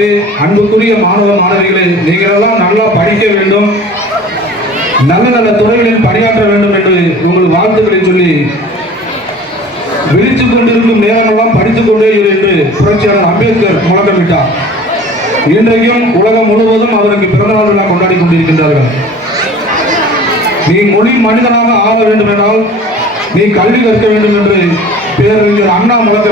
எனவே அன்புக்குரிய மாணவ மாணவிகளை நீங்கள் எல்லாம் நல்லா படிக்க வேண்டும், நல்ல நல்ல துறைகளில் பணியாற்ற வேண்டும் என்று உங்கள் வாழ்த்துக்களை சொல்லி விழித்துக் கொண்டிருக்கும் நேரமெல்லாம் படித்துக் கொண்டே இரு என்று புரட்சியாளர் அம்பேத்கர் முழக்கமிட்டார். இன்றைக்கும் உலகம் முழுவதும் அவருக்கு பிறந்தநாள் விழா கொண்டாடி கொண்டிருக்கின்றார்கள். நீ மொழி மனிதனாக ஆக வேண்டும் என்றால் நீ கல்வி கற்க வேண்டும் என்று பேரறிஞர் அண்ணா முழக்க